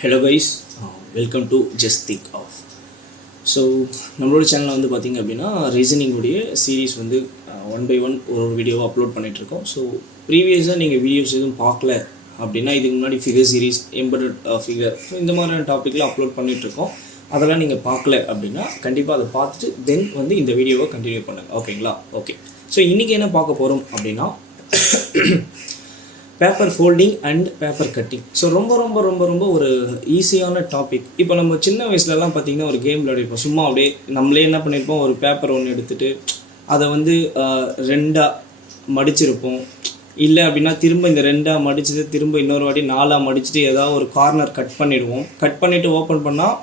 Hello guys, welcome to Just Think Of. So நம்மளோட சேனலில் வந்து பார்த்திங்க அப்படின்னா ரீசனிங்குடைய சீரீஸ் வந்து ஒன் பை ஒன் ஒரு வீடியோவை அப்லோட் பண்ணிகிட்ருக்கோம். ஸோ ப்ரீவியஸாக நீங்கள் வீடியோஸ் எதுவும் பார்க்கல அப்படின்னா இதுக்கு முன்னாடி figure series, embedded figure, so இந்த மாதிரியான டாப்பிக்கில் அப்லோட் பண்ணிகிட்ருக்கோம். அதெல்லாம் நீங்கள் பார்க்கல அப்படின்னா கண்டிப்பாக அதை பார்த்துட்டு தென் வந்து இந்த வீடியோவை கண்டினியூ பண்ணுங்கள். ஓகேங்களா? ஓகே. ஸோ இன்றைக்கி என்ன பார்க்க போகிறோம் அப்படின்னா paper folding and paper cutting. So ரொம்ப ஒரு ஈஸியான டாபிக். இப்போ நம்ம சின்ன வயசுலலாம் பார்த்திங்கன்னா ஒரு கேம் விளையாடிருப்போம். சும்மா அப்படியே நம்மளே என்ன பண்ணியிருப்போம், ஒரு பேப்பர் ஒன்று எடுத்துகிட்டு அதை வந்து ரெண்டாக மடிச்சிருப்போம். இல்லை அப்படின்னா திரும்ப இந்த ரெண்டாக மடிச்சுட்டு திரும்ப இன்னொரு வாட்டி நாலாக மடிச்சுட்டு ஏதாவது ஒரு கார்னர் கட் பண்ணிவிடுவோம். கட் பண்ணிவிட்டு ஓப்பன் பண்ணால்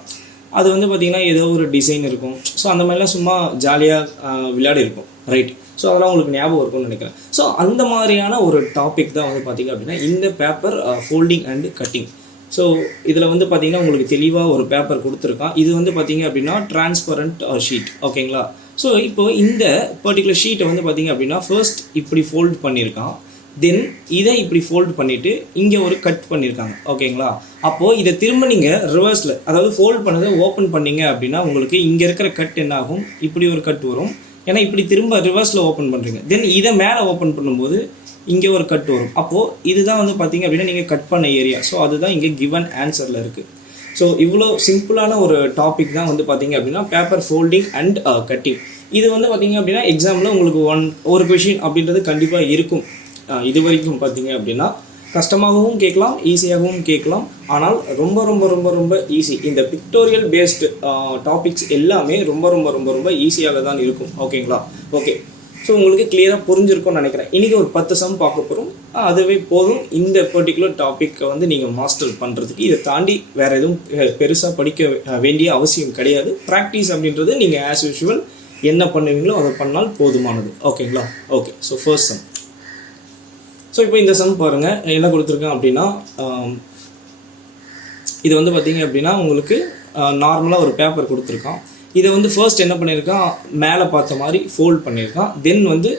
அது வந்து பார்த்திங்கன்னா ஏதோ ஒரு டிசைன் இருக்கும். ஸோ அந்த மாதிரிலாம் சும்மா ஜாலியாக விளையாடிருப்போம், ரைட்? ஸோ அதெல்லாம் உங்களுக்கு ஞாபகம் இருக்கும்னு நினைக்கிறேன். ஸோ அந்த மாதிரியான ஒரு டாபிக் தான் வந்து பார்த்திங்க அப்படின்னா இந்த paper folding and cutting. So இதில் வந்து பார்த்திங்கன்னா உங்களுக்கு தெளிவாக ஒரு பேப்பர் கொடுத்துருக்கான். இது வந்து பார்த்திங்க அப்படின்னா டிரான்ஸ்பரண்ட் ஷீட். ஓகேங்களா? ஸோ இப்போ இந்த பர்டிகுலர் ஷீட்டை வந்து பார்த்திங்க அப்படின்னா ஃபர்ஸ்ட் இப்படி ஃபோல்ட் பண்ணியிருக்கான். தென் இதை இப்படி ஃபோல்டு பண்ணிவிட்டு இங்கே ஒரு கட் பண்ணியிருக்காங்க. ஓகேங்களா? அப்போது இதை திரும்ப நீங்கள் ரிவர்ஸில், அதாவது ஃபோல்ட் பண்ணதை ஓப்பன் பண்ணிங்க அப்படின்னா உங்களுக்கு இங்கே இருக்கிற கட் என்ன ஆகும், இப்படி ஒரு கட் வரும். ஏன்னா இப்படி திரும்ப ரிவர்ஸில் ஓப்பன் பண்ணுறீங்க. தென் இதை மேலே ஓப்பன் பண்ணும்போது இங்கே ஒரு கட் வரும். அப்போது இதுதான் வந்து பார்த்திங்க அப்படின்னா நீங்கள் கட் பண்ண ஏரியா. ஸோ அதுதான் இங்கே கிவன் ஆன்சரில் இருக்குது. ஸோ இவ்வளோ சிம்பிளான ஒரு டாபிக் தான் வந்து பார்த்திங்க அப்படின்னா பேப்பர் ஃபோல்டிங் அண்ட் கட்டிங். இது வந்து பார்த்திங்க அப்படின்னா எக்ஸாமில் உங்களுக்கு ஒரு கொஷின் அப்படின்றது கண்டிப்பாக இருக்கும். இது வரைக்கும் பார்த்திங்க அப்படின்னா கஷ்டமாகவும் கேட்கலாம், ஈஸியாகவும் கேட்கலாம். ஆனால் ரொம்ப ஈஸி. இந்த பிக்டோரியல் பேஸ்டு டாபிக்ஸ் எல்லாமே ரொம்ப ஈஸியாக தான் இருக்கும். ஓகேங்களா? ஓகே. ஸோ உங்களுக்கு கிளியராக புரிஞ்சிருக்கும்னு நினைக்கிறேன். இன்றைக்கி ஒரு 10 சம் பார்க்க போகிறோம். அதுவே போதும் இந்த பர்டிகுலர் டாப்பிக்கை வந்து நீங்கள் மாஸ்டர் பண்ணுறதுக்கு. இதை தாண்டி வேறு எதுவும் பெருசாக படிக்க வேண்டிய அவசியம் கிடையாது. ப்ராக்டிஸ் அப்படின்றது நீங்கள் ஆஸ் யூஷுவல் என்ன பண்ணுவீங்களோ அதை பண்ணால் போதுமானது. ஓகேங்களா? Okay. So first sum. So இப்போ இந்த சம் பாருங்கள், என்ன கொடுத்துருக்கேன் அப்படின்னா இது வந்து பார்த்திங்க அப்படின்னா உங்களுக்கு நார்மலாக ஒரு பேப்பர் கொடுத்துருக்கான். இதை வந்து ஃபர்ஸ்ட் என்ன பண்ணியிருக்கான், மேலே பார்த்த மாதிரி ஃபோல்ட் பண்ணியிருக்கான். தென் வந்து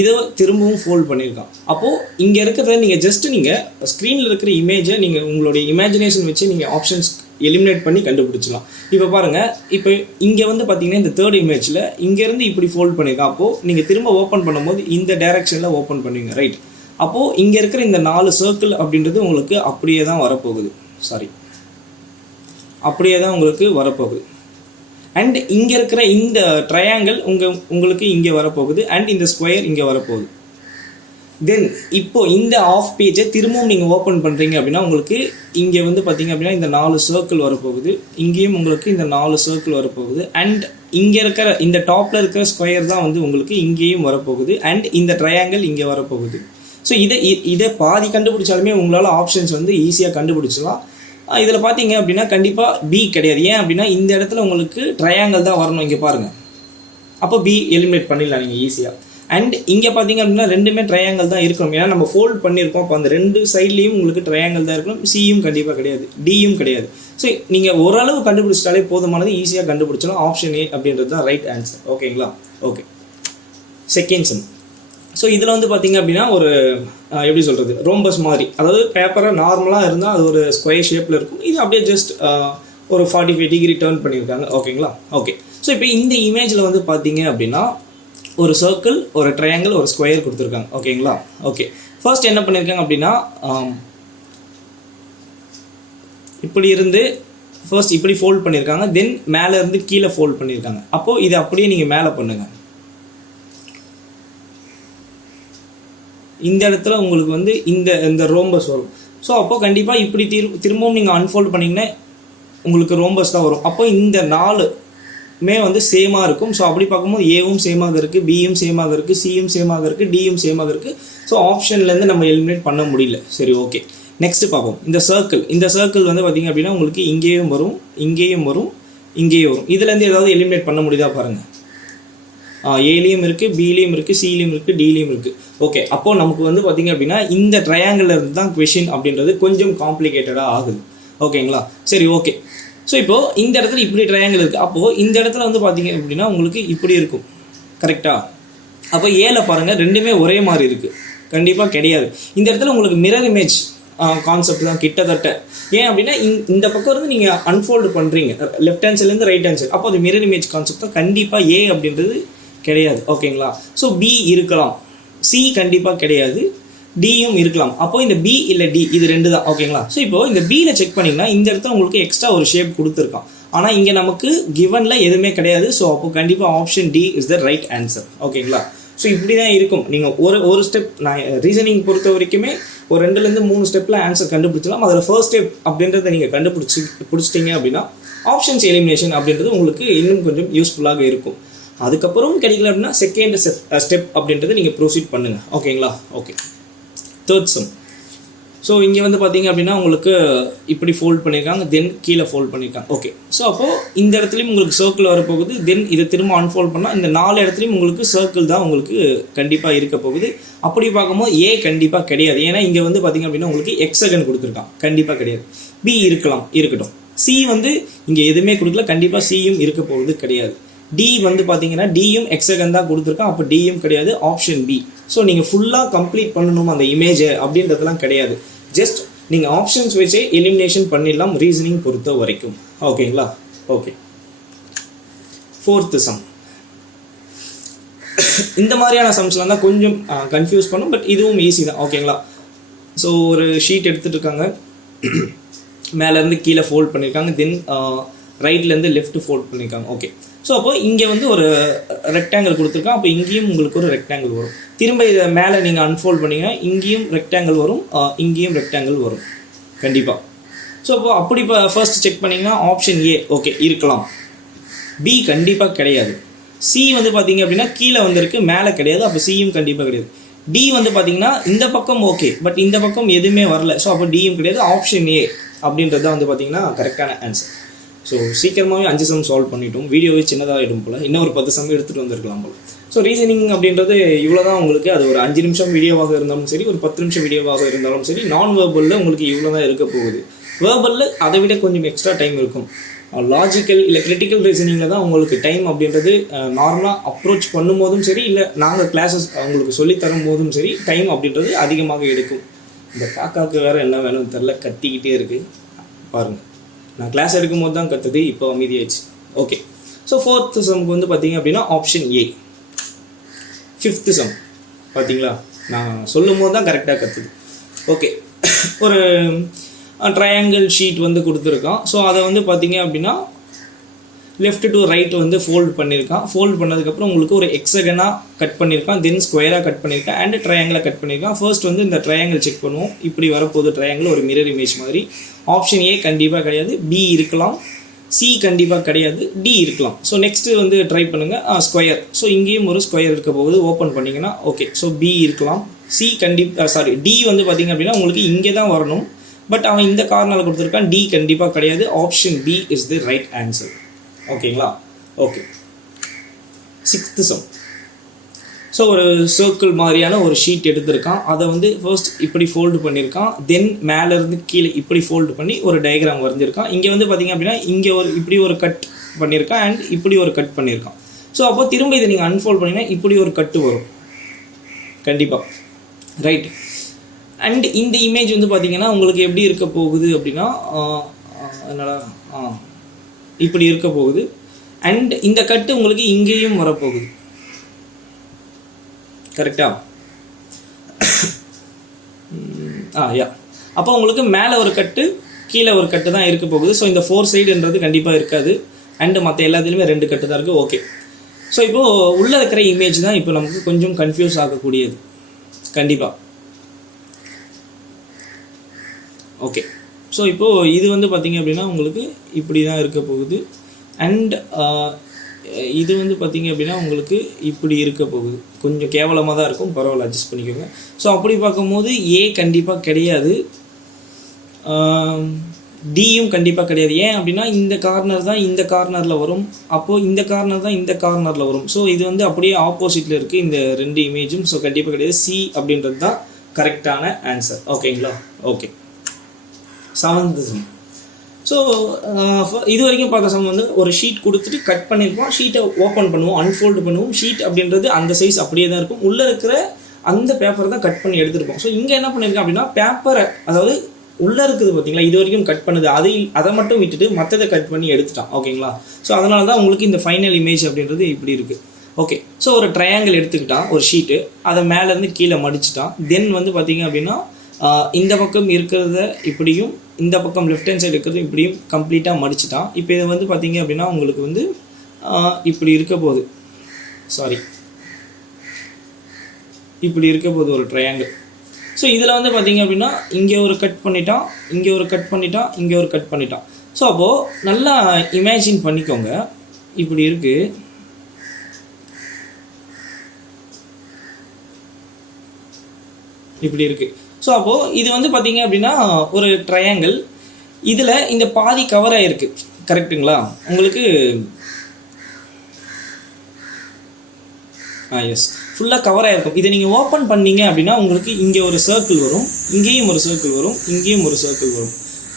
இதை திரும்பவும் ஃபோல்ட் பண்ணியிருக்கான். அப்போது இங்கே இருக்கிறத நீங்கள் ஜஸ்ட்டு நீங்கள் ஸ்க்ரீனில் இருக்கிற இமேஜை நீங்கள் உங்களுடைய இமேஜினேஷன் வச்சு நீங்கள் ஆப்ஷன்ஸ் எலிமினேட் பண்ணி கண்டுபிடிச்சிடலாம். இப்போ பாருங்கள், இப்போ இங்கே வந்து பார்த்திங்கன்னா இந்த தேர்ட் இமேஜில் இங்கேருந்து இப்படி ஃபோல்ட் பண்ணியிருக்கான். அப்போது நீங்கள் திரும்ப ஓப்பன் பண்ணும்போது இந்த டைரெக்ஷனில் ஓப்பன் பண்ணுவீங்க, ரைட்? அப்போது இங்கே இருக்கிற இந்த 4 சர்க்கிள் அப்படின்றது உங்களுக்கு அப்படியே தான் வரப்போகுது. அப்படியே தான் உங்களுக்கு வரப்போகுது. அண்ட் இங்கே இருக்கிற இந்த ட்ரையாங்கிள் உங்களுக்கு இங்கே வரப்போகுது. அண்ட் இந்த ஸ்கொயர் இங்கே வரப்போகுது. தென் இப்போ இந்த ஆஃப் பேஜை திரும்பவும் நீங்கள் ஓப்பன் பண்ணுறீங்க அப்படின்னா உங்களுக்கு இங்கே வந்து பார்த்திங்க அப்படின்னா இந்த 4 சர்க்கிள் வரப்போகுது. இங்கேயும் உங்களுக்கு இந்த 4 சர்க்கிள் வரப்போகுது. அண்ட் இங்கே இருக்கிற இந்த டாப்பில் இருக்கிற ஸ்கொயர் தான் வந்து உங்களுக்கு இங்கேயும் வரப்போகுது. அண்ட் இந்த ட்ரையாங்கிள் இங்கே வரப்போகுது. ஸோ இதை பாதி கண்டுபிடிச்சாலுமே உங்களால் ஆப்ஷன்ஸ் வந்து ஈஸியாக கண்டுபிடிச்சலாம். இதில் பார்த்தீங்க அப்படின்னா கண்டிப்பாக பி கிடையாது. ஏன் அப்படின்னா இந்த இடத்துல உங்களுக்கு ட்ரையாங்கிள் தான் வரணும். இங்கே பாருங்கள், அப்போ பி எலிமினேட் பண்ணிடலாம் நீங்கள் ஈஸியாக. அண்ட் இங்கே பார்த்தீங்க அப்படின்னா ரெண்டுமே ட்ரையாங்கிள் தான் இருக்கணும். ஏன்னா நம்ம ஃபோல்ட் பண்ணியிருக்கோம். அப்போ அந்த 2 சைட்லேயும் உங்களுக்கு ட்ரையாங்கிள் தான் இருக்கணும். சியும் கண்டிப்பாக கிடையாது, டியும் கிடையாது. ஸோ நீங்கள் ஓரளவு கண்டுபிடிச்சிட்டாலே போதுமானது, ஈஸியாக கண்டுபிடிச்சலாம். ஆப்ஷன் ஏ அப்படின்றது தான் ரைட் ஆன்சர். ஓகேங்களா? ஓகே. Second sum. ஸோ இதில் வந்து பார்த்திங்க அப்படின்னா ஒரு எப்படி சொல்கிறது, ரோம்பஸ் மாதிரி, அதாவது பேப்பரை நார்மலாக இருந்தால் அது ஒரு ஸ்கொயர் ஷேப்பில் இருக்கும். இது அப்படியே ஜஸ்ட் ஒரு 45 டிகிரி டர்ன் பண்ணியிருக்காங்க. ஓகேங்களா? ஓகே. ஸோ இப்போ இந்த இமேஜில் வந்து பார்த்திங்க அப்படின்னா ஒரு சர்க்கிள், ஒரு ட்ரையாங்கிள், ஒரு ஸ்கொயர் கொடுத்துருக்காங்க. ஓகேங்களா? ஓகே. ஃபர்ஸ்ட் என்ன பண்ணியிருக்காங்க அப்படின்னா இப்படி இருந்து ஃபர்ஸ்ட் இப்படி ஃபோல்ட் பண்ணியிருக்காங்க. தென் மேலே இருந்து கீழே ஃபோல்ட் பண்ணியிருக்காங்க. அப்போது இதை அப்படியே நீங்கள் மேலே பண்ணுங்கள். இந்த இடத்துல உங்களுக்கு வந்து இந்த ரோம்பஸ் வரும். ஸோ அப்போது கண்டிப்பாக இப்படி திரும்பவும் நீங்கள் அன்ஃபோல்ட் பண்ணிங்கன்னா உங்களுக்கு ரோம்பஸ் தான் வரும். அப்போ இந்த 4மே வந்து சேமாக இருக்கும். ஸோ அப்படி பார்க்கும்போது ஏவும் சேமாக இருக்குது, பியும் சேமாக இருக்குது, சியும் சேமாக இருக்குது, டியும் சேமாக இருக்குது. ஸோ ஆப்ஷன்லேருந்து நம்ம எலிமினேட் பண்ண முடியல. சரி, ஓகே. நெக்ஸ்ட்டு பார்ப்போம். இந்த சர்க்கிள் வந்து பார்த்திங்க அப்படின்னா உங்களுக்கு இங்கேயும் வரும், இங்கேயும் வரும், இங்கேயும் வரும். இதுலேருந்து ஏதாவது எலிமினேட் பண்ண முடியுதா பாருங்கள். ஏலேயும் இருக்குது, பிலேயும் இருக்குது, சிலேயும் இருக்குது, டிலேயும் இருக்குது. ஓகே. அப்போது நமக்கு வந்து பார்த்திங்க அப்படின்னா இந்த ட்ரையாங்கிள் இருந்து தான் கொஷின் அப்படின்றது கொஞ்சம் காம்ப்ளிகேட்டடாக ஆகுது. ஓகேங்களா? சரி, ஓகே. ஸோ இப்போது இந்த இடத்துல இப்படி ட்ரையாங்கிள் இருக்குது. அப்போது இந்த இடத்துல வந்து பார்த்திங்க அப்படின்னா உங்களுக்கு இப்படி இருக்கும், கரெக்டாக? அப்போ ஏல பாருங்கள், ரெண்டுமே ஒரே மாதிரி இருக்குது, கண்டிப்பாக கிடையாது. இந்த இடத்துல உங்களுக்கு மிரர் இமேஜ் கான்செப்ட் தான் கிட்டத்தட்ட. ஏன் அப்படின்னா இந்த பக்கம் இருந்து நீங்கள் அன்ஃபோல்டு பண்ணுறீங்க லெஃப்ட் ஹேண்ட் சைட்லேருந்து ரைட் ஹேண்ட் சைடு, அப்போ அது மிரர் இமேஜ் கான்செப்ட் தான். கண்டிப்பாக ஏ அப்படின்றது கிடையாது. ஓகேங்களா? ஸோ பி இருக்கலாம், சி கண்டிப்பாக கிடையாது, டியும் இருக்கலாம். அப்போ இந்த பி இல்லை டி இது ரெண்டு தான். ஓகேங்களா? ஸோ இப்போ இந்த பியில் செக் பண்ணிங்கன்னா இந்த இடத்துல உங்களுக்கு எக்ஸ்ட்ரா ஒரு ஷேப் கொடுத்துருக்கான். ஆனால் இங்கே நமக்கு கிவனில் எதுவுமே கிடையாது. ஸோ அப்போ கண்டிப்பாக option D is the right answer. ஓகேங்களா? ஸோ இப்படி தான் இருக்கும். நீங்கள் ஒரு ஸ்டெப் நான் ரீசனிங் பொறுத்த வரைக்குமே ஒரு 2-3 ஸ்டெப்பில் ஆன்சர் கண்டுபிடிச்சலாம். அதில் ஃபர்ஸ்ட் ஸ்டெப் அப்படின்றத நீங்கள் பிடிச்சிட்டிங்க அப்படின்னா ஆப்ஷன்ஸ் எலிமினேஷன் அப்படின்றது உங்களுக்கு இன்னும் கொஞ்சம் யூஸ்ஃபுல்லாக இருக்கும். அதுக்கப்புறம் கிடைக்கல அப்படின்னா செகண்ட் ஸ்டெப் அப்படின்றத நீங்கள் ப்ரொசீட் பண்ணுங்கள். ஓகேங்களா? ஓகே. Third sum. ஸோ இங்கே வந்து பார்த்தீங்க அப்படின்னா உங்களுக்கு இப்படி ஃபோல்ட் பண்ணியிருக்காங்க, தென் கீழே ஃபோல்ட் பண்ணியிருக்காங்க. ஓகே. ஸோ அப்போது இந்த இடத்துலையும் உங்களுக்கு சர்க்கிள் வரப்போகுது, தென் இதை திரும்ப அன்ஃபோல்ட் பண்ணால் இந்த 4 இடத்துலையும் உங்களுக்கு சர்க்கிள் தான் உங்களுக்கு கண்டிப்பாக இருக்க போகுது. அப்படி பார்க்கும்போது ஏ கண்டிப்பாக கிடையாது. ஏன்னா இங்கே வந்து பார்த்தீங்க அப்படின்னா உங்களுக்கு எக்ஸகன் கொடுத்துருக்கான், கண்டிப்பாக கிடையாது. பி இருக்கலாம், இருக்கட்டும். சி வந்து இங்கே எதுவுமே கொடுக்கல, கண்டிப்பாக சியும் இருக்க போகுது கிடையாது. டி வந்து பார்த்தீங்கன்னா டியும் எக்ஸகன் தான் கொடுத்துருக்கான், அப்போ டியும் கிடையாது. Option B. ஸோ நீங்கள் ஃபுல்லாக கம்ப்ளீட் பண்ணணும் அந்த இமேஜை அப்படின்றதுலாம் கிடையாது. ஜஸ்ட் நீங்கள் ஆப்ஷன்ஸ் வச்சே எலிமினேஷன் பண்ணிடலாம் ரீசனிங் பொறுத்த வரைக்கும். ஓகேங்களா? ஓகே. Fourth some. இந்த மாதிரியான சம்ஸ்லாம் தான் கொஞ்சம் கன்ஃபியூஸ் பண்ணும், பட் இதுவும் ஈஸி தான். ஓகேங்களா? ஸோ ஒரு ஷீட் எடுத்துகிட்டு இருக்காங்க, மேலேருந்து கீழே ஃபோல்ட் பண்ணியிருக்காங்க, தென் ரைட்லேருந்து லெஃப்ட் ஃபோல்ட் பண்ணியிருக்காங்க. ஓகே. ஸோ அப்போ இங்கே வந்து ஒரு ரெக்டாங்கிள் கொடுத்துருக்கான், அப்போ இங்கேயும் உங்களுக்கு ஒரு ரெக்டாங்கிள் வரும். திரும்ப இதை மேலே நீங்கள் அன்ஃபோல்ட் பண்ணிங்கன்னா இங்கேயும் ரெக்டாங்கிள் வரும், இங்கேயும் ரெக்டாங்கிள் வரும் கண்டிப்பாக. ஸோ அப்போ அப்படி இப்போ ஃபர்ஸ்ட் செக் பண்ணிங்கன்னா ஆப்ஷன் ஏ ஓகே இருக்கலாம், பி கண்டிப்பாக கிடையாது, சி வந்து பார்த்தீங்க அப்படின்னா கீழே வந்திருக்கு மேலே கிடையாது, அப்போ சியும் கண்டிப்பாக கிடையாது. டி வந்து பார்த்தீங்கன்னா இந்த பக்கம் ஓகே, பட் இந்த பக்கம் எதுவுமே வரல, ஸோ அப்போ டியும் கிடையாது. ஆப்ஷன் ஏ அப்படின்றது தான் வந்து பார்த்தீங்கன்னா கரெக்டான ஆன்சர். ஸோ சீக்கிரமாகவே 5 சம் சால்வ் பண்ணிட்டோம். வீடியோவே சின்னதாகிடும் போல், இன்னும் ஒரு 10 சம் எடுத்துகிட்டு வந்திருக்கலாம் போல். ஸோ ரீசனிங் அப்படின்றது இவ்வளோ தான் உங்களுக்கு. அது ஒரு 5 நிமிஷம் வீடியோவாக இருந்தாலும் சரி, ஒரு 10 நிமிஷம் வீடியோவாக இருந்தாலும் சரி, நான் வேர்பலில் உங்களுக்கு இவ்வளோ தான் இருக்க போகுது. வேர்பலில் அதை விட கொஞ்சம் எக்ஸ்ட்ரா டைம் இருக்கும். லாஜிக்கல் இல்லை கிரிட்டிக்கல் ரீசனிங்கில் தான் உங்களுக்கு டைம் அப்படின்றது நார்மலாக அப்ரோச் பண்ணும்போதும் சரி, இல்லை நாங்கள் கிளாஸஸ் உங்களுக்கு சொல்லித்தரும் போதும் சரி, டைம் அப்படின்றது அதிகமாக எடுக்கும். இந்த காக்காவுக்கு வேறு என்ன வேணும்னு தெரில, கத்திக்கிட்டே இருக்குது பாருங்கள். நான் கிளாஸ் எடுக்கும் போது தான் கற்றுது, இப்போ அமைதியாச்சு. ஓகே. ஸோ ஃபோர்த் சம்க்கு வந்து பார்த்தீங்க அப்படின்னா ஆப்ஷன் ஏ. ஃபிஃப்த்து சம் பார்த்தீங்களா, நான் சொல்லும் போது தான் கரெக்டாக கற்றுது. ஓகே. ஒரு ட்ரையாங்கிள் ஷீட் வந்து கொடுத்துருக்கான். ஸோ அதை வந்து பார்த்தீங்க அப்படின்னா லெஃப்ட் டு ரைட் வந்து ஃபோல்ட் பண்ணியிருக்கான். ஃபோல்ட் பண்ணதுக்கப்புறம் உங்களுக்கு ஒரு எக்ஸகனாக கட் பண்ணியிருக்கான், தென் ஸ்கொயராக கட் பண்ணியிருக்கான், அண்ட் ட்ரையாங்கிளாக கட் பண்ணியிருக்கான். ஃபர்ஸ்ட் வந்து இந்த ட்ரையாங்கிள் செக் பண்ணுவோம். இப்படி வரப்போகுது ட்ரையாங்கிள், ஒரு மிரர் இமேஜ் மாதிரி. ஆப்ஷன் ஏ கண்டிப்பாக கிடையாது, பி இருக்கலாம், சி கண்டிப்பாக கிடையாது, டி இருக்கலாம். ஸோ நெக்ஸ்ட்டு வந்து ட்ரை பண்ணுங்கள் ஸ்கொயர். ஸோ இங்கேயும் ஒரு ஸ்கொயர் இருக்க போகுது, ஓப்பன் பண்ணிங்கன்னா ஓகே. ஸோ பி இருக்கலாம், சி டி வந்து பார்த்திங்க அப்படின்னா உங்களுக்கு இங்கே தான் வரணும், பட் அவன் இந்த கார்னரில் கொடுத்துருக்கான். டி கண்டிப்பாக கிடையாது. Option B is the right answer. ஓகேங்களா? ஓகே. Sixth sum. ஸோ ஒரு சர்க்கிள் மாதிரியான ஒரு ஷீட் எடுத்திருக்கான். அதை வந்து ஃபர்ஸ்ட் இப்படி ஃபோல்டு பண்ணியிருக்கான், தென் மேலேருந்து கீழே இப்படி ஃபோல்டு பண்ணி ஒரு டயக்ராம் வரைஞ்சிருக்கான். இங்கே வந்து பார்த்திங்க அப்படின்னா இங்கே ஒரு இப்படி ஒரு கட் பண்ணியிருக்கான், அண்ட் இப்படி ஒரு கட் பண்ணியிருக்கான். ஸோ அப்போ திரும்ப இதை நீங்கள் அன்ஃபோல்ட் பண்ணிங்கன்னா இப்படி ஒரு கட்டு வரும் கண்டிப்பாக, ரைட். அண்ட் இந்த இமேஜ் வந்து பார்த்திங்கன்னா உங்களுக்கு எப்படி இருக்க போகுது அப்படின்னா என்னடா இப்படி இருக்க போகுது, அண்ட் இந்த கட்டு உங்களுக்கு இங்கேயும் வரப்போகுது. கரெக்டா? யா. அப்போ உங்களுக்கு மேலே ஒரு கட்டு கீழே ஒரு கட்டு தான் இருக்க போகுது. ஸோ இந்த 4 சைடுன்றது கண்டிப்பாக இருக்காது, அண்டு மற்ற எல்லாத்துலேயுமே 2 கட்டு தான் இருக்குது. ஓகே. ஸோ இப்போது உள்ளே இருக்கிற இமேஜ் தான் இப்போ நமக்கு கொஞ்சம் கன்ஃபியூஸ் ஆகக்கூடியது கண்டிப்பாக. ஓகே. ஸோ இப்போது இது வந்து பார்த்திங்க அப்படின்னா உங்களுக்கு இப்படி தான் இருக்க போகுது, அண்ட் இது வந்து பார்த்திங்க அப்படின்னா உங்களுக்கு இப்படி இருக்க போகுது. கொஞ்சம் கேவலமாக தான் இருக்கும், பரவாயில்ல அட்ஜஸ்ட் பண்ணிக்கோங்க. ஸோ அப்படி பார்க்கும்போது ஏ கண்டிப்பாக கிடையாது, டியும் கண்டிப்பாக கிடையாது. ஏன் அப்படின்னா இந்த கார்னர் தான் இந்த கார்னரில் வரும், அப்போது இந்த கார்னர் தான் இந்த கார்னரில் வரும். ஸோ இது வந்து அப்படியே ஆப்போசிட்டில் இருக்குது இந்த 2 இமேஜும். ஸோ கண்டிப்பாக கிடையாது. சி அப்படின்றது தான் கரெக்டான ஆன்சர். ஓகேங்களா? ஓகே. 7th some. ஸோ இது வரைக்கும் பார்த்த சம் வந்து ஒரு ஷீட் கொடுத்துட்டு கட் பண்ணியிருப்போம், ஷீட்டை ஓப்பன் பண்ணுவோம், அன்ஃபோல்டு பண்ணுவோம். ஷீட் அப்படின்றது அந்த சைஸ் அப்படியே தான் இருக்கும். உள்ளே இருக்கிற அந்த பேப்பர் தான் கட் பண்ணி எடுத்துருப்போம். ஸோ இங்கே என்ன பண்ணியிருக்கேன் அப்படின்னா பேப்பரை, அதாவது உள்ளே இருக்குது பார்த்தீங்களா, இது வரைக்கும் கட் பண்ணுது, அதை மட்டும் விட்டுட்டு மற்றதை கட் பண்ணி எடுத்துட்டான். ஓகேங்களா? ஸோ அதனால தான் உங்களுக்கு இந்த ஃபைனல் இமேஜ் அப்படின்றது இப்படி இருக்குது. ஓகே, ஸோ ஒரு ட்ரையாங்கிள் எடுத்துக்கிட்டான், ஒரு ஷீட்டு, அதை மேலேருந்து கீழே மடிச்சிட்டான். தென் வந்து பார்த்தீங்க அப்படின்னா இந்த பக்கம் இருக்கிறத இப்படியும், இந்த பக்கம் லெஃப்ட் ஹேண்ட் சைடு இருக்கிறது இப்படியும் கம்ப்ளீட்டாக மடிச்சிட்டான். இப்போ இதை வந்து பார்த்தீங்க அப்படின்னா உங்களுக்கு வந்து இப்படி இருக்க போகுது, இப்படி இருக்க போகுது ஒரு ட்ரையாங்கிள். ஸோ இதில் வந்து பார்த்தீங்க அப்படின்னா இங்கே ஒரு கட் பண்ணிட்டான், இங்கே ஒரு கட் பண்ணிட்டான், இங்கே ஒரு கட் பண்ணிட்டான். ஸோ அப்போது நல்லா இமேஜின் பண்ணிக்கோங்க, இப்படி இருக்குது. இப்படி இருக்குது. ஸோ அப்போது இது வந்து பார்த்தீங்க அப்படின்னா ஒரு ட்ரையாங்கிள், இதில் இந்த பாதி கவர் ஆகிருக்கு. கரெக்டுங்களா? உங்களுக்கு எஸ், ஃபுல்லாக கவர் ஆகிருக்கும். இதை நீங்கள் ஓப்பன் பண்ணீங்க அப்படின்னா உங்களுக்கு இங்கே ஒரு சர்க்கிள் வரும், இங்கேயும் ஒரு சர்க்கிள் வரும், இங்கேயும் ஒரு சர்க்கிள் வரும்.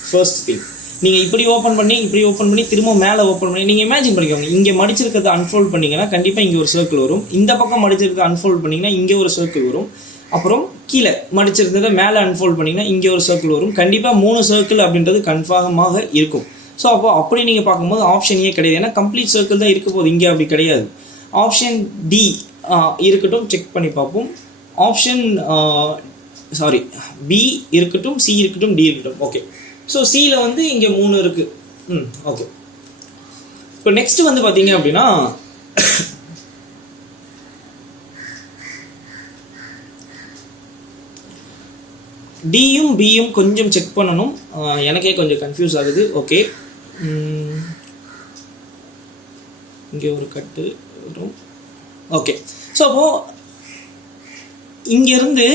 ஃபர்ஸ்ட் திங், நீங்கள் இப்படி ஓப்பன் பண்ணி திரும்ப மேலே ஓப்பன் பண்ணி நீங்கள் இமேஜின் பண்ணிக்கோங்க. இங்கே மடிச்சிருக்கிறத அன்ஃபோல்ட் பண்ணிங்கன்னா கண்டிப்பாக இங்கே ஒரு சர்க்கிள் வரும், இந்த பக்கம் மடிச்சிருக்கிறத அன்ஃபோல்ட் பண்ணிங்கன்னா இங்கே ஒரு சர்க்கிள் வரும், அப்புறம் கீழே மடிச்சிருந்ததை மேலே அன்ஃபோல்ட் பண்ணிங்கன்னா இங்கே ஒரு சர்க்கிள் வரும். கண்டிப்பாக 3 சர்க்கிள் அப்படின்றது கன்ஃபார்மாக இருக்கும். ஸோ அப்போ அப்படி நீங்கள் பார்க்கும்போது ஆப்ஷன் ஏ கிடையாது, ஏன்னா கம்ப்ளீட் சர்க்கிள் தான் இருக்க போகுது, இங்கே அப்படி கிடையாது. ஆப்ஷன் டி இருக்கட்டும், செக் பண்ணி பார்ப்போம். ஆப்ஷன் பி இருக்கட்டும், சி இருக்கட்டும், டி இருக்கட்டும். ஓகே, ஸோ சியில் வந்து இங்கே 3 இருக்குது. ஓகே, இப்போ நெக்ஸ்ட் வந்து பார்த்தீங்க அப்படின்னா டியும் பியும் கொஞ்சம் செக் பண்ணணும், எனக்கே கொஞ்சம் கன்ஃபியூஸ் ஆகுது. ஓகே, இங்கே ஒரு கட்டு வரும். ஓகே, ஸோ அப்போது இங்கேருந்து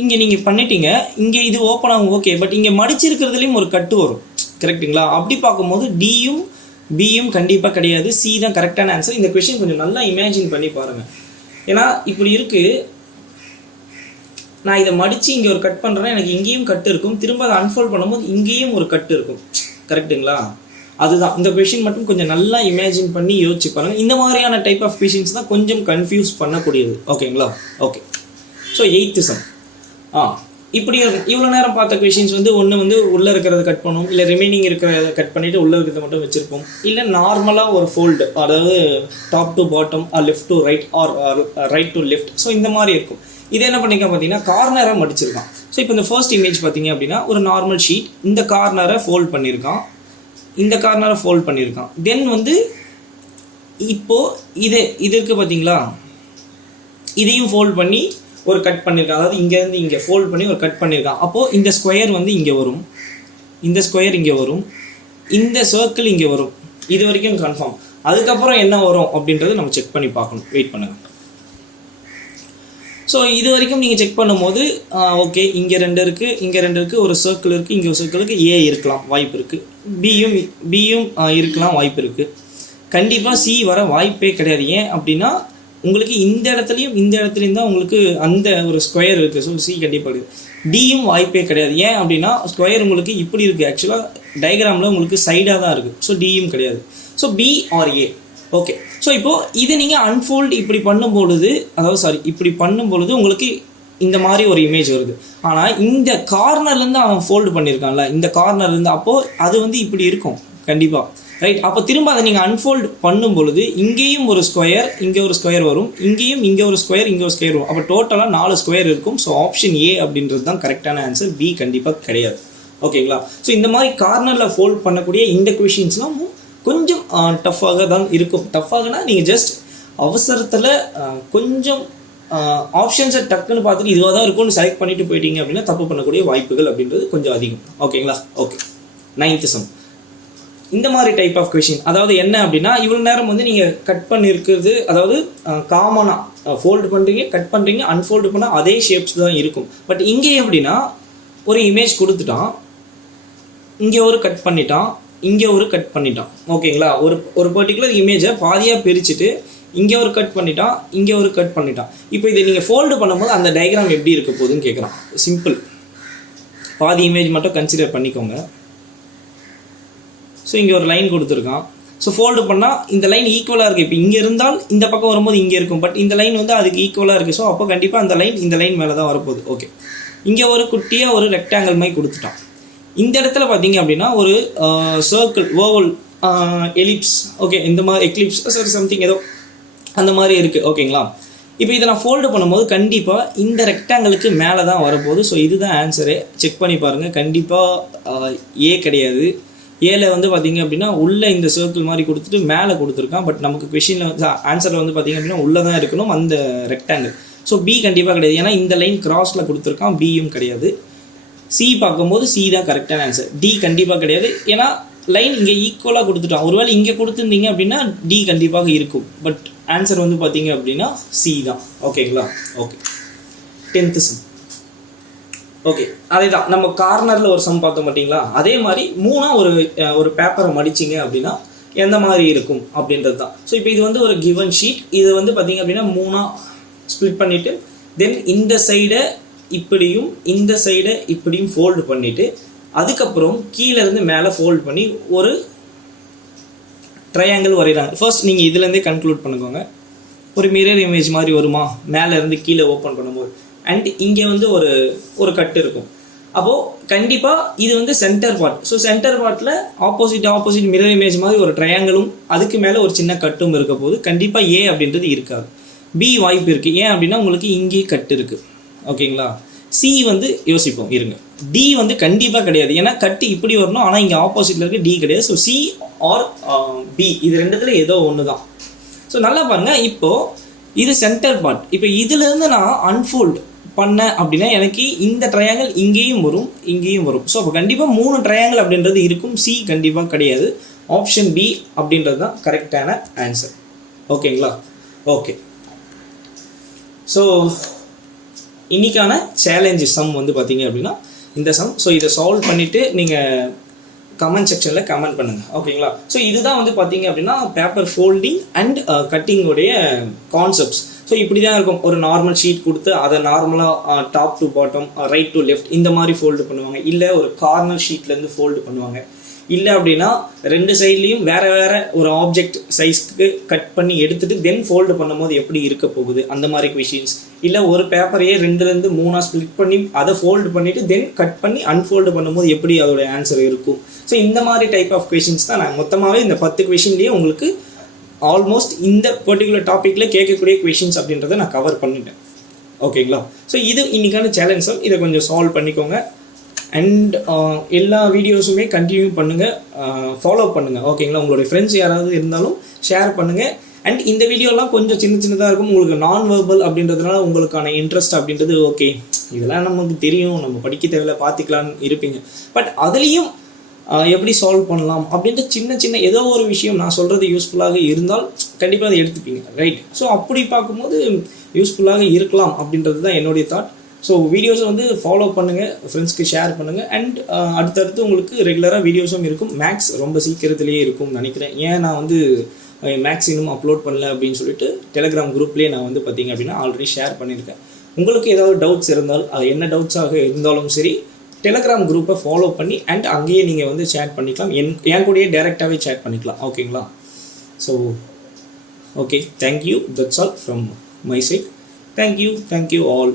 இங்கே நீங்கள் பண்ணிட்டீங்க, இங்கே இது ஓப்பன் ஆகும். ஓகே, பட் இங்கே மடிச்சிருக்கிறதுலேயும் ஒரு கட்டு வரும். கரெக்டுங்களா? அப்படி பார்க்கும்போது டியும் பியும் கண்டிப்பாக கிடையாது, சி தான் கரெக்டான ஆன்சர். இந்த கொஷின் கொஞ்சம் நல்லா இமேஜின் பண்ணி பாருங்கள். ஏன்னா இப்படி இருக்குது, நான் இதை மடித்து இங்கே ஒரு கட் பண்ணுறேன்னா எனக்கு இங்கேயும் கட்டு இருக்கும், திரும்ப அதை அன்ஃபோல்ட் பண்ணும்போது இங்கேயும் ஒரு கட்டு இருக்கும். கரெக்டுங்களா? அதுதான் இந்த கொஷின் மட்டும் கொஞ்சம் நல்லா இமேஜின் பண்ணி யோசிச்சு பாருங்கள். இந்த மாதிரியான டைப் ஆஃப் கொஷின்ஸ் தான் கொஞ்சம் கன்ஃபியூஸ் பண்ணக்கூடியது. ஓகேங்களா? Okay, so 8th sum. இப்படி இவ்வளோ நேரம் பார்த்த கொஷின்ஸ் வந்து ஒன்று வந்து உள்ளே இருக்கிறத கட் பண்ணுவோம், இல்லை ரிமைனிங் இருக்கிறத கட் பண்ணிவிட்டு உள்ளே இருக்கிறத மட்டும் வச்சுருப்போம், இல்லை நார்மலாக ஒரு ஃபோல்டு, அதாவது top to bottom, left to right, or right to left. So இந்த மாதிரி இருக்கும். இது என்ன பண்ணிக்க பார்த்தீங்கன்னா கார்னராக மடிச்சிருக்கான். ஸோ இப்போ இந்த ஃபர்ஸ்ட் இமேஜ் பார்த்தீங்க அப்படின்னா ஒரு நார்மல் ஷீட், இந்த கார்னரை ஃபோல்ட் பண்ணியிருக்கான், இந்த கார்னரை ஃபோல்ட் பண்ணியிருக்கான். தென் வந்து இப்போது இது இருக்குது பார்த்தீங்களா, இதையும் ஃபோல்ட் பண்ணி ஒரு கட் பண்ணியிருக்கான், அதாவது இங்கேருந்து இங்கே ஃபோல்ட் பண்ணி ஒரு கட் பண்ணியிருக்கான். அப்போது இந்த ஸ்கொயர் வந்து இங்கே வரும், இந்த ஸ்கொயர் இங்கே வரும், இந்த சர்க்கிள் இங்கே வரும். இது வரைக்கும் கன்ஃபார்ம். அதுக்கப்புறம் என்ன வரும் அப்படின்றத நம்ம செக் பண்ணி பார்க்கணும். வெயிட் பண்ணுங்கள். ஸோ இது வரைக்கும் நீங்கள் செக் பண்ணும்போது ஓகே, இங்கே 2 இருக்குது, இங்கே 2 இருக்குது, ஒரு சர்க்கிள் இருக்குது, இங்கே ஒரு சர்க்கிள் இருக்குது, ஏ இருக்கலாம் வாய்ப்பு இருக்குது, பியும் இருக்கலாம் வாய்ப்பு இருக்குது. கண்டிப்பாக சி வர வாய்ப்பே கிடையாது. ஏன் அப்படின்னா உங்களுக்கு இந்த இடத்துலையும் தான் உங்களுக்கு அந்த ஒரு ஸ்கொயர் இருக்குது. ஸோ சி கண்டிப்பாக இருக்குது. டியும் வாய்ப்பே கிடையாது. ஏன் அப்படின்னா ஸ்கொயர் உங்களுக்கு இப்படி இருக்குது, ஆக்சுவலாக டயக்ராமில் உங்களுக்கு சைடாக தான் இருக்குது. ஸோ டியும் கிடையாது. So B R A. Okay, so இப்போது இதை நீங்கள் அன்ஃபோல்டு இப்படி பண்ணும்பொழுது, இப்படி பண்ணும்பொழுது உங்களுக்கு இந்த மாதிரி ஒரு இமேஜ் வருது. ஆனால் இந்த கார்னர்லேருந்து அவன் ஃபோல்டு பண்ணியிருக்கான்ல, இந்த கார்னர்லேருந்து, அப்போது அது வந்து இப்படி இருக்கும் கண்டிப்பாக, ரைட்? அப்போ திரும்ப அதை நீங்கள் அன்ஃபோல்டு பண்ணும் பொழுது இங்கேயும் ஒரு ஸ்கொயர், இங்கே ஒரு ஸ்கொயர் வரும், இங்கே ஒரு ஸ்கொயர், இங்கே ஒரு ஸ்கொயர் வரும். அப்போ டோட்டலாக 4 ஸ்கொயர் இருக்கும். ஸோ ஆப்ஷன் ஏ அப்படின்றது தான் கரெக்டான ஆன்சர். பி கண்டிப்பாக கிடையாது. ஓகேங்களா? ஸோ இந்த மாதிரி கார்னரில் ஃபோல்ட் பண்ணக்கூடிய இந்த கொஷின்ஸ்லாம் கொஞ்சம் டஃப்பாக தான் இருக்கும். டஃப்பாகனா நீங்கள் ஜஸ்ட் அவசரத்தில் கொஞ்சம் ஆப்ஷன்ஸை டக்குன்னு பார்த்துட்டு இதுவாக தான் இருக்கும்னு செலக்ட் பண்ணிட்டு போயிட்டீங்க அப்படின்னா தப்பு பண்ணக்கூடிய வாய்ப்புகள் அப்படின்றது கொஞ்சம் அதிகம். ஓகேங்களா? Okay, 9th sum. இந்த மாதிரி டைப் ஆஃப் கொஷின், அதாவது என்ன அப்படின்னா இவ்வளோ நேரம் வந்து நீங்கள் கட் பண்ணியிருக்கிறது, அதாவது காமனாக ஃபோல்டு பண்ணுறீங்க, கட் பண்ணுறீங்க, அன்ஃபோல்டு பண்ணால் அதே ஷேப்ஸ் தான் இருக்கும். பட் இங்கே எப்படின்னா ஒரு இமேஜ் கொடுத்துட்டான், இங்கே ஒரு கட் பண்ணிட்டான், இங்கே ஒரு கட் பண்ணிட்டான். ஓகேங்களா? ஒரு பர்டிகுலர் இமேஜை பாதியாக பிரிச்சுட்டு இங்கே ஒரு கட் பண்ணிட்டான், இங்கே ஒரு கட் பண்ணிட்டான். இப்போ இதை நீங்கள் ஃபோல்டு பண்ணும்போது அந்த டயக்ராம் எப்படி இருக்க போகுதுன்னு கேட்குறான். சிம்பிள், பாதி இமேஜ் மட்டும் கன்சிடர் பண்ணிக்கோங்க. ஸோ இங்கே ஒரு லைன் கொடுத்துருக்கான். ஸோ ஃபோல்டு பண்ணால் இந்த லைன் ஈக்குவலாக இருக்குது. இப்போ இங்கே இருந்தால் இந்த பக்கம் வரும்போது இங்கே இருக்கும், பட் இந்த லைன் வந்து அதுக்கு ஈக்குவலாக இருக்குது. ஸோ அப்போ கண்டிப்பாக அந்த லைன் இந்த லைன் மேலே தான் வரப்போகுது. ஓகே, இங்கே ஒரு குட்டியாக ஒரு ரெக்டாங்கிள் மாதிரி கொடுத்துட்டான். இந்த இடத்துல பார்த்தீங்க அப்படின்னா ஒரு சர்க்கிள், ஓவல், எலிப்ஸ், ஓகே, இந்த மாதிரி எக்லிப்ஸ், சரி சம்திங் ஏதோ அந்த மாதிரி இருக்குது. ஓகேங்களா? இப்போ இதை நான் ஃபோல்டு பண்ணும்போது கண்டிப்பாக இந்த ரெக்டாங்கிளுக்கு மேலே தான் வரப்போகுது. ஸோ இதுதான் ஆன்சரு. செக் பண்ணி பாருங்கள். கண்டிப்பாக ஏ கிடையாது. ஏல வந்து பார்த்திங்க அப்படின்னா உள்ளே இந்த சர்க்கிள் மாதிரி கொடுத்துட்டு மேலே கொடுத்துருக்கான். பட் நமக்கு கொஷினில் வந்து ஆன்சரில் வந்து பார்த்திங்க அப்படின்னா உள்ளே தான் இருக்கணும் அந்த ரெக்டாங்கிள். ஸோ பி கண்டிப்பாக கிடையாது. ஏன்னா இந்த லைன் கிராஸில் கொடுத்துருக்கான். பியும் கிடையாது. சி பார்க்கும்போது சி தான் கரெக்டான ஆன்சர். டி கண்டிப்பாக கிடையாது. ஏன்னா லைன் இங்கே ஈக்குவலாக கொடுத்துட்டான். ஒருவேளை இங்கே கொடுத்துருந்தீங்க அப்படின்னா டி கண்டிப்பாக இருக்கும். பட் ஆன்சர் வந்து பார்த்தீங்க அப்படின்னா சி தான். ஓகேங்களா? Okay, 10th some. ஓகே, அதே தான் நம்ம கார்னரில் ஒரு சம் பார்த்தோம் பார்த்தீங்களா? அதே மாதிரி ஒரு பேப்பரை மடிச்சிங்க அப்படின்னா எந்த மாதிரி இருக்கும் அப்படின்றது தான். ஸோ இப்போ இது வந்து ஒரு கிவன் ஷீட். இது வந்து பார்த்தீங்க அப்படின்னா 3 ஸ்ப்ளிட் பண்ணிவிட்டு தென் இந்த சைடை இப்படியும் இந்த சைடை இப்படியும் ஃபோல்டு பண்ணிவிட்டு அதுக்கப்புறம் கீழேருந்து மேலே ஃபோல்டு பண்ணி ஒரு ட்ரையாங்கிள் வரைகிறாங்க. ஃபர்ஸ்ட் நீங்கள் இதுலேருந்தே கன்க்ளூட் பண்ணிக்கோங்க. ஒரு மிரர் இமேஜ் மாதிரி வருமா மேலேருந்து கீழே ஓப்பன் பண்ணும்போது. அண்ட் இங்கே வந்து ஒரு கட்டு இருக்கும். அப்போது கண்டிப்பாக இது வந்து சென்டர் பார்ட். ஸோ சென்டர் பார்ட்டில் ஆப்போசிட் மிரர் இமேஜ் மாதிரி ஒரு ட்ரையாங்கிளும் அதுக்கு மேலே ஒரு சின்ன கட்டும் இருக்க போது கண்டிப்பாக ஏ அப்படின்றது இருக்காது. பி வாய்ப்பு இருக்குது. ஏன் அப்படின்னா உங்களுக்கு இங்கேயே கட்டு இருக்குது. ஓகேங்களா? சி வந்து யோசிப்போம் இருங்க. டி வந்து கண்டிப்பாக கிடையாது. ஏன்னா கட்டு இப்படி வரணும், ஆனால் இங்கே ஆப்போசிட்டில் இருக்குது. டி கிடையாது. ஸோ சி ஆர் பி இது ரெண்டுத்துல ஏதோ ஒன்று தான். ஸோ நல்லா பாருங்கள். இப்போது இது சென்டர் பார்ட். இப்போ இதுலேருந்து நான் அன்ஃபோல்டு பண்ணேன் அப்படின்னா எனக்கு இந்த ட்ரையாங்கிள் இங்கேயும் வரும் இங்கேயும் வரும். ஸோ அப்போ கண்டிப்பாக 3 ட்ரையாங்கிள் அப்படின்றது இருக்கும். சி கண்டிப்பாக கிடையாது. ஆப்ஷன் பி அப்படின்றது தான் கரெக்டான ஆன்சர். ஓகேங்களா? ஓகே, ஸோ இன்றைக்கான சேலஞ்சு சம் வந்து பார்த்தீங்க அப்படின்னா இந்த சம். ஸோ இதை சால்வ் பண்ணிவிட்டு நீங்கள் கமெண்ட் செக்ஷனில் கமெண்ட் பண்ணுங்கள். ஓகேங்களா? ஸோ இதுதான் வந்து பார்த்தீங்க அப்படின்னா பேப்பர் ஃபோல்டிங் அண்ட் கட்டிங்கோடைய கான்செப்ட்ஸ். ஸோ இப்படி தான் இருக்கும். ஒரு நார்மல் ஷீட் கொடுத்து அதை நார்மலாக top to bottom, right to left இந்த மாதிரி ஃபோல்டு பண்ணுவாங்க. இல்லை ஒரு கார்னர் ஷீட்லேருந்து ஃபோல்டு பண்ணுவாங்க. இல்லை அப்படின்னா 2 சைட்லேயும் வேறு ஒரு ஆப்ஜெக்ட் சைஸ்க்கு கட் பண்ணி எடுத்துகிட்டு தென் ஃபோல்டு பண்ணும்போது எப்படி இருக்க போகுது அந்த மாதிரி கொஷின்ஸ். இல்லை ஒரு பேப்பரையே 2லேருந்து 3 ஸ்ப்ளிட் பண்ணி அதை ஃபோல்டு பண்ணிவிட்டு தென் கட் பண்ணி அன்ஃபோல்டு பண்ணும்போது எப்படி அதோடைய ஆன்சர் இருக்கும். ஸோ இந்த மாதிரி டைப் ஆஃப் கொஷின்ஸ் தான் நான் மொத்தமாகவே இந்த 10 கொஷின்லேயே உங்களுக்கு ஆல்மோஸ்ட் இந்த பர்டிகுலர் டாப்பிக்கில் கேட்கக்கூடிய கொஷின்ஸ் அப்படின்றத நான் கவர் பண்ணிட்டேன். ஓகேங்களா? ஸோ இது இன்றைக்கான சேலஞ்ச் சார். இதை கொஞ்சம் சால்வ் பண்ணிக்கோங்க. அண்ட் எல்லா வீடியோஸுமே கண்டினியூ பண்ணுங்கள், ஃபாலோ பண்ணுங்கள். ஓகேங்களா? உங்களுடைய ஃப்ரெண்ட்ஸ் யாராவது இருந்தாலும் ஷேர் பண்ணுங்கள். அண்ட் இந்த வீடியோலாம் கொஞ்சம் சின்னதாக இருக்கும். உங்களுக்கு நான் வெர்பல் அப்படின்றதுனால உங்களுக்கான இன்ட்ரெஸ்ட் அப்படின்றது ஓகே இதெல்லாம் நமக்கு தெரியும், நம்ம படிக்க தேவையில்ல, பார்த்துக்கலான்னு இருப்பீங்க. பட் அதுலேயும் எப்படி சால்வ் பண்ணலாம் அப்படின்ற சின்ன ஏதோ ஒரு விஷயம் நான் சொல்கிறது யூஸ்ஃபுல்லாக இருந்தால் கண்டிப்பாக அதை எடுத்துப்பீங்க, ரைட்? ஸோ அப்படி பார்க்கும்போது யூஸ்ஃபுல்லாக இருக்கலாம் அப்படின்றது தான் என்னுடைய தாட். ஸோ வீடியோஸை வந்து ஃபாலோ பண்ணுங்கள், ஃப்ரெண்ட்ஸ்க்கு ஷேர் பண்ணுங்கள். அண்ட் அடுத்தடுத்து உங்களுக்கு ரெகுலராக வீடியோஸும் இருக்கும். மேக்ஸ் ரொம்ப சீக்கிரத்துலேயே இருக்கும்னு நினைக்கிறேன். ஏன் நான் வந்து மேக்ஸ் இன்னும் அப்லோட் பண்ணல அப்படின்னு சொல்லிட்டு டெலிகிராம் குரூப்லேயே நான் வந்து பார்த்தீங்க அப்படின்னா ஆல்ரெடி ஷேர் பண்ணியிருக்கேன். உங்களுக்கு ஏதாவது டவுட்ஸ் இருந்தால் அது என்ன டவுட்ஸாக இருந்தாலும் சரி டெலிகிராம் குரூப்பை ஃபாலோ பண்ணி அண்ட் அங்கேயே நீங்கள் வந்து சேட் பண்ணிக்கலாம். என் கூடயே டைரெக்டாகவே சேட் பண்ணிக்கலாம். ஓகேங்களா? So okay, thank you. That's all from my side. Thank you all.